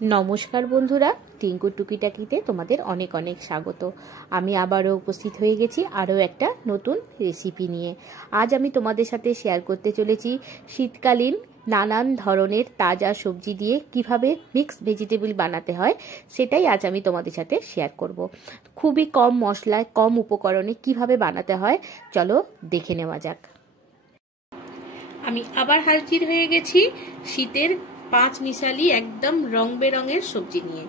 नमस्कार बंधुरा टिंकु टुकिटाकिते तुम्हादेर अनेक अनेक स्वागत। आमी आबारो उपस्थित हये गेছি आरो একটা নতুন রেসিপি নিয়ে। आज आमी তোমাদের সাথে শেয়ার করতে চলেছি শীতকালীন নানান ধরনের তাজা সবজি দিয়ে কিভাবে মিক্স ভেজিটেবল বানাতে হয় সেটাই আজ আমি তোমাদের সাথে শেয়ার করব। খুবই কম মশলায় কম উপকরণে কিভাবে বানাতে হয় চলো দেখে নেওয়া যাক। আমি আবার হাজির হয়ে গেছি শীতের पाँच मिशाली एकदम रंग बेरंगेर सब्जी निये।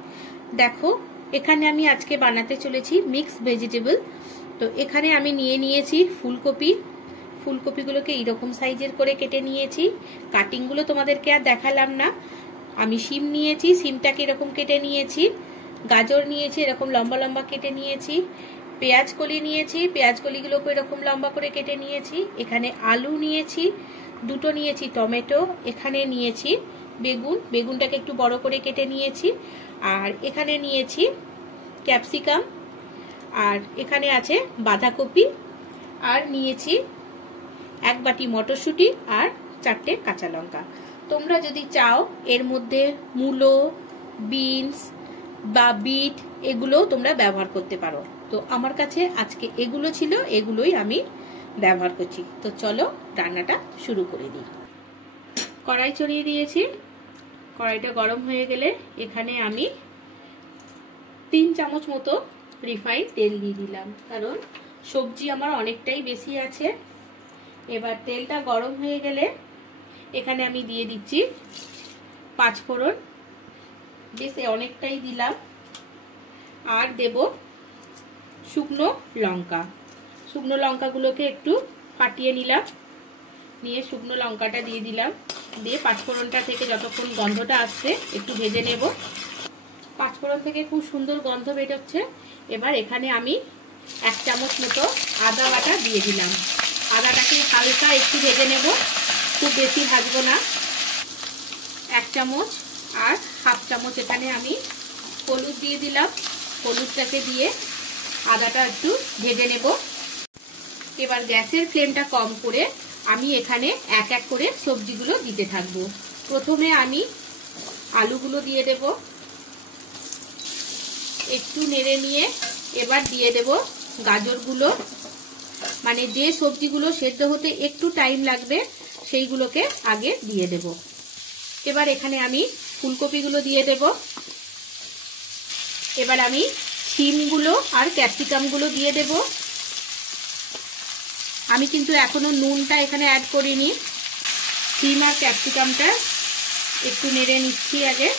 देखो एखाने आमी आजके बानाते चलेछि मिक्स भेजिटेबल। तो एखाने आमी निये नियेछि फुलकपि। फुलकपिगुलोके एरकम साइजेर करे केटे नियेछि। काटिंगगुलो तोमादेरके आर देखालाम ना। आमी शिम नियेछि, शिमटाके एरकम केटे नियेछि। गाजर नियेछि एरकम लम्बा लम्बा केटे नियेछि। पेঁয়াজ कली नियेछि, पेঁয়াজ कलिगुलोके एरकम लम्बा करे केटे नियेछि। एखाने आलू नियेछि, दुटो नियेछि टमेटो, एखाने नियेछि बेगुन, बेगुनटाके एकटु बड़ो करे केटे नियेछि। आर एखाने नियेछि क्यापसिकाम, आर एखाने आछे बाँधाकपि, आर नियेछि एक बाटी मटरशुटी आर चारटे काँचा लंका। तोमरा जदि चाओ एर मध्य मूलो, बिन्स बा बीट एगुलो तोमरा व्यवहार करते पारो। तो आमार काछे आजके एगुलो छिलो, एगुलोई आमी व्यवहार करछि। तो चलो रान्नाटा शुरू करे दिई। कड़ाई चढ़िए दिएछि। कड़ाईटा गरम हয়ে গেলে এখানে আমি 3 চামচ মতো রিফাইন তেল দিয়ে দিলাম, কারণ সবজি আমার অনেকটাই বেশি আছে। এবার তেলটা গরম হয়ে গেলে এখানে আমি দিয়ে দিচ্ছি পাঁচ ফোড়ন, বেশ অনেকটাই দিলাম। আর দেব শুকনো লঙ্কা। শুকনো লঙ্কাগুলোকে একটু ফাটিয়ে নিলাম, নিয়ে শুকনো লঙ্কাটা দিয়ে দিলাম। দিয়ে পাঁচফোড়নটা থেকে যতক্ষণ গন্ধটা আসছে একটু ভেজে নেব। পাঁচফোড়ন থেকে খুব সুন্দর গন্ধ বেরোচ্ছে। এবার এখানে আমি এক চামচ মতো আদা বাটা দিয়ে দিলাম। আদাটাকে হালকা একটু ভেজে নেব, খুব বেশি ভাজবো না। এক চামচ আর হাফ চামচ এখানে আমি হলুদ দিয়ে দিলাম। হলুদটাকে দিয়ে আদাটা একটু ভেজে নেব। এবার গ্যাসের ফ্লেমটা কম করে আমি এখানে এক এক করে সবজিগুলো দিতে থাকবো। প্রথমে আমি আলুগুলো দিয়ে দেব, একটু নেড়ে নিয়ে এবার দিয়ে দেব গাজরগুলো। মানে যে সবজিগুলো সেদ্ধ হতে একটু টাইম লাগবে সেইগুলোকে আগে দিয়ে দেব। এবার এখানে আমি ফুলকপিগুলো দিয়ে দেব। এবার আমি শিমগুলো আর ক্যাপসিকামগুলো দিয়ে দেব। আমি কিন্তু এখনো নুনটা এখানে অ্যাড করিনি। শিম আর ক্যাপসিকামটা একটু নেড়ে নিচ্ছি আগে,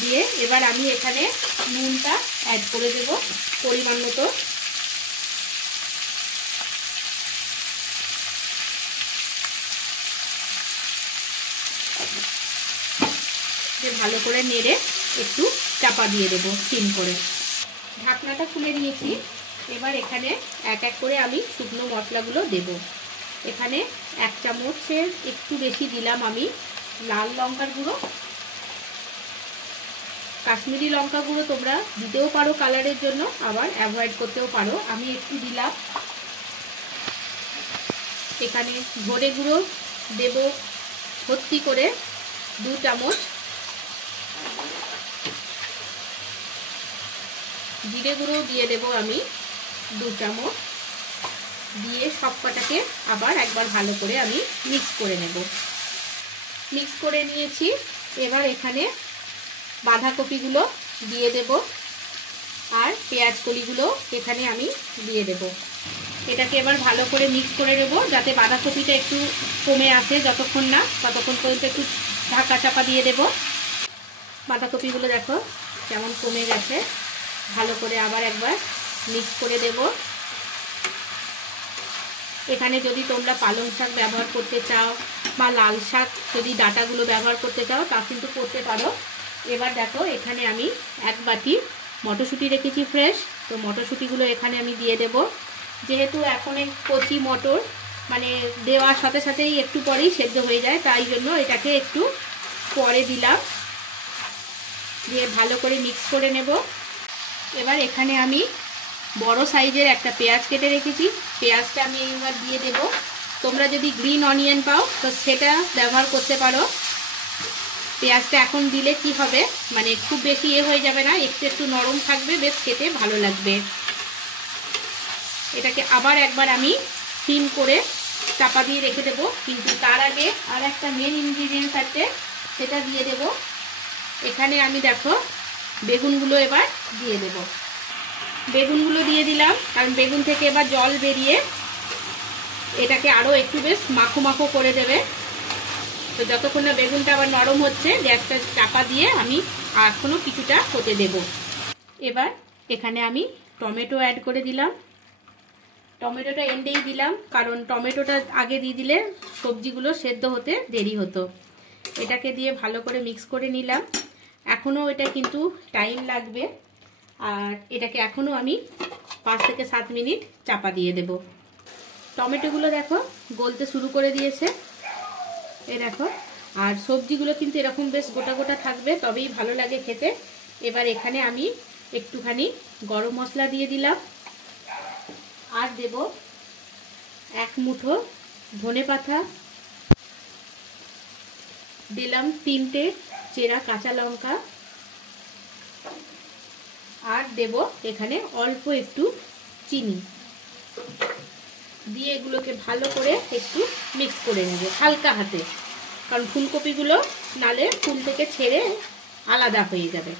দিয়ে এবার আমি এখানে নুনটা অ্যাড করে দেব পরিমাণ মতো। ভালো করে নেড়ে একটু চাপা দিয়ে দেব সিম করে। ঢাকনাটা খুলে নিয়েছি। এবার এখানে এক এক করে আমি শুকনো মশলাগুলো দেব। এখানে এক চামচের একটু বেশি দিলাম আমি লাল লঙ্কার গুঁড়ো। কাশ্মীরি লঙ্কা গুঁড়ো তোমরা দিতেও পারো কালারের জন্য, আবার অ্যাভয়েড করতেও পারো। আমি একটু দিলাম। এখানে ধনে গুঁড়ো দেব ভর্তি করে 2 চামচ। জিরে গুঁড়ো দিয়ে দেব আমি 2 চামচ। দিয়ে সব কটাকে আবার একবার ভালো করে আমি মিক্স করে নেব। মিক্স করে নিয়েছি। এবার এখানে বাঁধাকপিগুলো দিয়ে দেব আর পেঁয়াজ কলিগুলো এখানে আমি দিয়ে দেব। এটাকে এবার ভালো করে মিক্স করে নেব যাতে বাঁধাকপিটা একটু কমে আসে। যতক্ষণ না ততক্ষণ পর্যন্ত একটু ঢাকা চাপা দিয়ে দেব। বাঁধাকপিগুলো দেখো কেমন কমে গেছে। ভালো করে আবার একবার মিক্স করে দেব। এখানে যদি তোমরা পালং শাক ব্যবহার করতে চাও বা লাল শাক যদি ডাঁটাগুলো ব্যবহার করতে চাও তা কিন্তু করতে পারো। এবার দেখো এখানে আমি এক বাটি মটরশুঁটি রেখেছি ফ্রেশ। তো মটরশুঁটিগুলো এখানে আমি দিয়ে দেব। যেহেতু এখন কচি মটর মানে দেওয়ার সাথে সাথেই একটু পরেই সেদ্ধ হয়ে যায়, তাই জন্য এটাকে একটু পরে দিলাম। দিয়ে ভালো করে মিক্স করে নেব। এবার এখানে আমি বড় সাইজের একটা পেঁয়াজ কেটে রেখেছি, পেঁয়াজটা আমি এবার দিয়ে দেব। তোমরা যদি গ্রিন অনিয়ন পাও তো সেটা ব্যবহার করতে পারো। পেঁয়াজটা এখন দিলে কি হবে, মানে খুব বেশি হয়ে যাবে না, একটু একটু নরম থাকবে, বেশ খেতে ভালো লাগবে। এটাকে আবার একবার আমি সিম করে চাপা দিয়ে রেখে দেবো। কিন্তু তার আগে আর একটা মেন ইনগ্রিডিয়েন্টস আছে, সেটা দিয়ে দেব। এখানে আমি দেখো বেগুনগুলো এবার দিয়ে দেব। বেগুনগুলো দিয়ে দিলাম, কারণ বেগুন থেকে এবার জল বেরিয়ে এটাকে আরও একটু বেশ মাখো মাখো করে দেবে। তো যতক্ষণ না বেগুনটা আবার নরম হচ্ছে, গ্যাসটা চাপা দিয়ে আমি এখনও কিছুটা হতে দেব। এবার এখানে আমি টমেটো অ্যাড করে দিলাম। টমেটোটা এন্ডেই দিলাম, কারণ টমেটোটা আগে দিয়ে দিলে সবজিগুলো সেদ্ধ হতে দেরি হতো। এটাকে দিয়ে ভালো করে মিক্স করে নিলাম। এখনও এটা কিন্তু টাইম লাগবে, আর এটাকে এখনও আমি 5 থেকে 7 মিনিট চাপা দিয়ে দেব। টমেটোগুলো দেখো গলতে শুরু করে দিয়েছে, এই দেখো। আর সবজিগুলো কিন্তু এরকম বেশ গোটা গোটা থাকবে, তবেই ভালো লাগে খেতে। এবার এখানে আমি একটুখানি গরম মশলা দিয়ে দিলাম, আর দেব 1 মুঠো ধনেপাতা, দিলাম 3টে চেরা কাঁচা লঙ্কা, আর দেব এখানে অল্প একটু চিনি দিয়ে এগুলোকে ভালো করে একটু মিক্স করে নেব হালকা হাতে, কারণ ফুলকপিগুলো নালে ফুল থেকে ছেড়ে আলাদা হয়ে যাবে।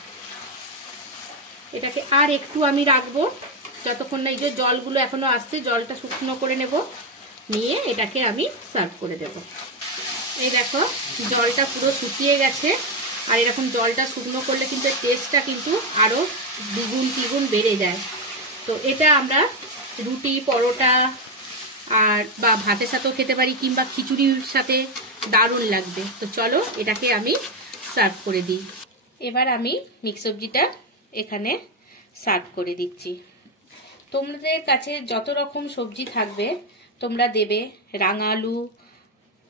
এটাকে আর একটু আমি রাখবো, যতক্ষণ না এই যে জলগুলো এখনো আসছে, জলটা শুকনো করে নেব, নিয়ে এটাকে আমি সার্ভ করে দেব। এই দেখো জলটা পুরো শুকিয়ে গেছে, আর এরকম জলটা শুকনো করলে কিন্তু টেস্টটা কিন্তু আরও দ্বিগুণ তিগুণ বেড়ে যায়। তো এটা আমরা রুটি, পরোটা আর বা ভাতের সাথেও খেতে পারি, কিংবা খিচুড়ির সাথে দারুণ লাগবে। তো চলো এটাকে আমি সার্ভ করে দিই। এবার আমি মিক্স সবজিটা এখানে সার্ভ করে দিচ্ছি। তোমাদের কাছে যত রকম সবজি থাকবে তোমরা দেবে, রাঙা আলু,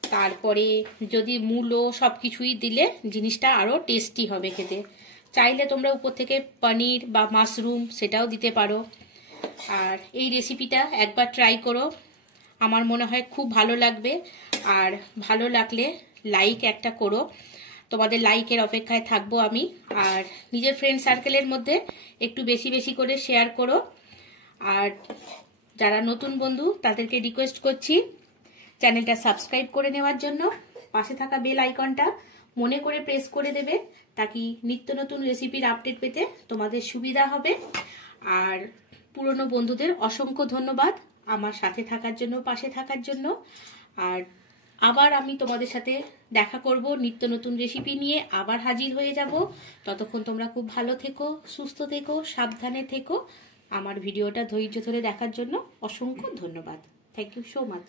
তারপরে যদি মূলো, সব কিছুই দিলে জিনিসটা আরও টেস্টি হবে খেতে। চাইলে তোমরা উপর থেকে পনির বা মাশরুম সেটাও দিতে পারো। আর এই রেসিপিটা একবার ট্রাই করো, আমার মনে হয় খুব ভালো লাগবে। আর ভালো লাগলে লাইক একটা করো, তোমাদের লাইকের অপেক্ষায় থাকবো আমি। আর নিজের ফ্রেন্ড সার্কেলের মধ্যে একটু বেশি বেশি করে শেয়ার করো। আর যারা নতুন বন্ধু তাদেরকে রিকোয়েস্ট করছি চ্যানেলটা সাবস্ক্রাইব করে নেওয়ার জন্য। পাশে থাকা বেল আইকনটা মনে করে প্রেস করে দেবে, তাকি নিত্য নতুন রেসিপির আপডেট পেতে তোমাদের সুবিধা হবে। আর পুরনো বন্ধুদের অসংখ্য ধন্যবাদ আমার সাথে থাকার জন্য, পাশে থাকার জন্য। আর আবার আমি তোমাদের সাথে দেখা করব নিত্য নতুন রেসিপি নিয়ে, আবার হাজির হয়ে যাব। ততক্ষণ তোমরা খুব ভালো থেকো, সুস্থ থেকো, সাবধানে থেকো। আমার ভিডিওটা ধৈর্য ধরে দেখার জন্য অসংখ্য ধন্যবাদ। Thank you so much.